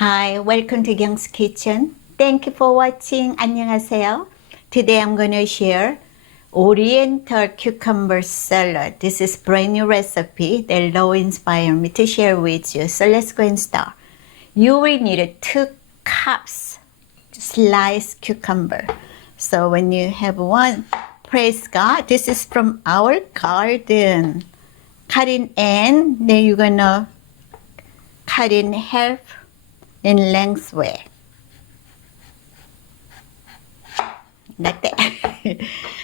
Hi, welcome to Kyung's Kitchen. Thank you for watching. 안녕하세요. Today I'm going to share Oriental cucumber salad. This is brand new recipe that Laura inspired me to share with you. So let's go and start. You will need 2 cups sliced cucumber. So when you have one, praise God, this is from our garden. Cut in end, then you're gonna cut in half in lengthwise. Like that.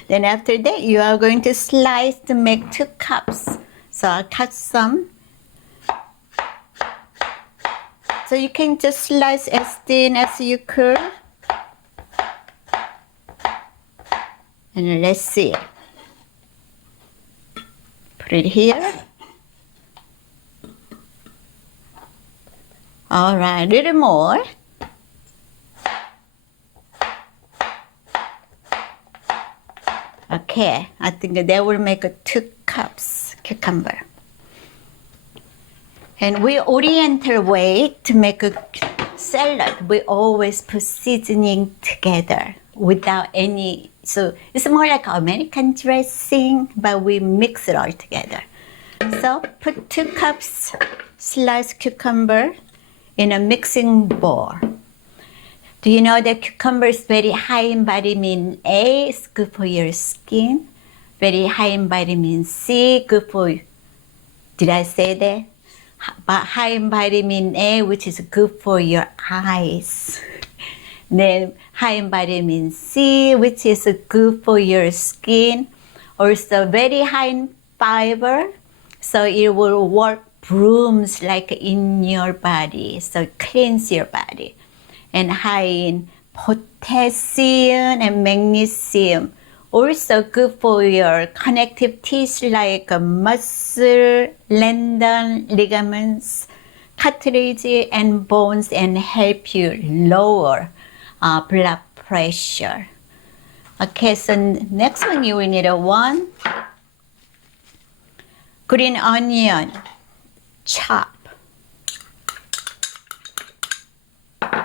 Then after that, you are going to slice to make 2 cups. So I'll cut some. So you can just slice as thin as you could. And let's see. Put it here. All right, a little more. Okay, I think that will make 2 cups cucumber. And we Oriental way to make a salad, we always put seasoning together without any, so it's more like American dressing, but we mix it all together. So put 2 cups sliced cucumber in a mixing bowl. Do you know that cucumber is very high in vitamin A, it's good for your skin. Very high in vitamin C, good for, did I say that? But high in vitamin A, which is good for your eyes. Then high in vitamin C, which is good for your skin. Also very high in fiber, so it will work brooms like in your body, so cleanse your body. And high in potassium and magnesium, also good for your connective tissue like muscle, tendon, ligaments, cartilage, and bones, and help you lower blood pressure. Okay, so next one you will need 1 green onion, chop.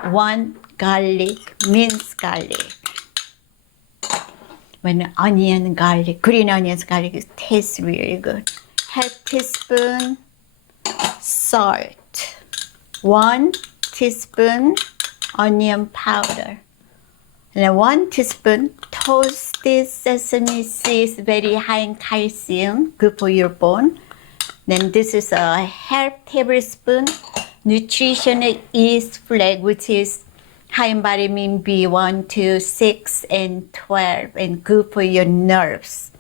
1 garlic, minced garlic. When onion, garlic, green onions, garlic tastes really good. Half teaspoon salt. 1 teaspoon onion powder. And then 1 teaspoon toasted sesame seeds, very high in calcium, good for your bone. Then this is a half tablespoon nutritional yeast flake, which is high in vitamin B1, 2, 6, and 12, and good for your nerves.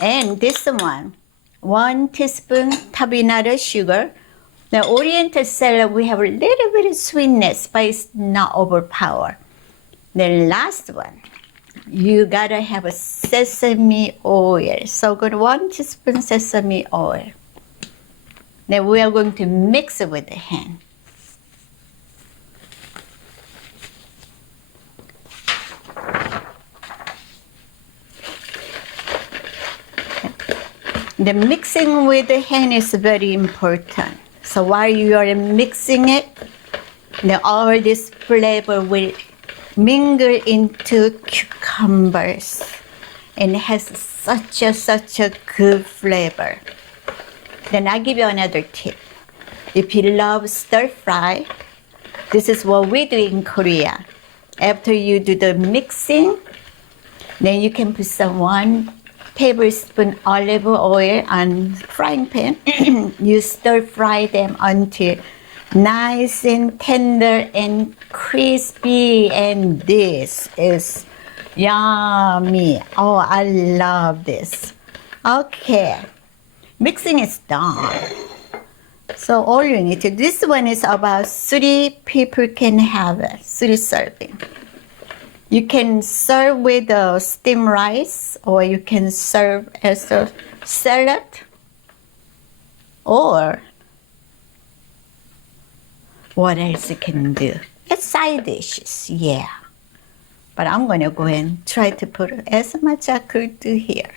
And this one, 1 teaspoon turbinado sugar. The Oriental salad, we have a little bit of sweetness, but it's not overpowered. The last one, you gotta have a sesame oil. So good, 1 teaspoon sesame oil. Then we are going to mix it with the hand. The mixing with the hand is very important. So while you are mixing it, then all this flavor will mingle into cucumbers, and it has such a good flavor. Then I'll give you another tip. If you love stir fry, this is what we do in Korea. After you do the mixing, then you can put some 1 tablespoon olive oil on frying pan. You stir fry them until nice and tender and crispy, and this is yummy. Oh, I love this. Okay, mixing is done. So all you need to, this one is about 3 people can have it, 3 serving. You can serve with steamed rice, or you can serve as a salad, or what else you can do? As side dishes, yeah. But I'm gonna go and try to put as much I could do here.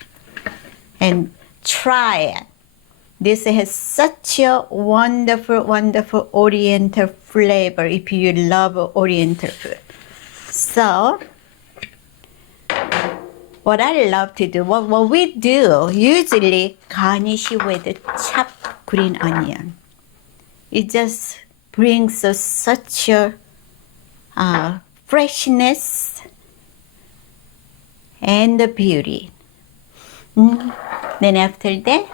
And try it. This has such a wonderful, wonderful Oriental flavor if you love Oriental food. So, what I love to do, what we do, usually garnish with chopped green onion. It just brings us such a freshness and the beauty. Then after that,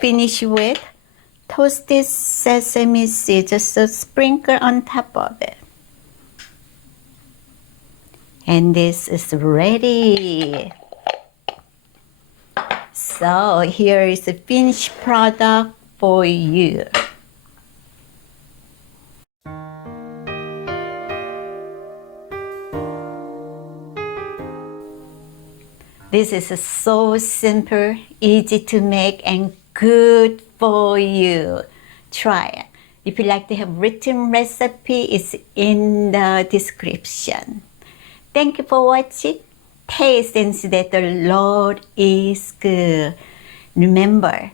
finish with toasted sesame seeds, just a sprinkle on top of it. And this is ready. So here is the finished product for you. This is so simple, easy to make, and good for you. Try it. If you like to have written recipe, it's in the description. Thank you for watching. Taste and see that the Lord is good. Remember,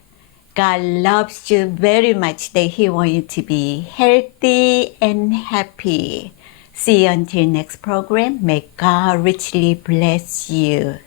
God loves you very much, that He wants you to be healthy and happy. See you until next program. May God richly bless you.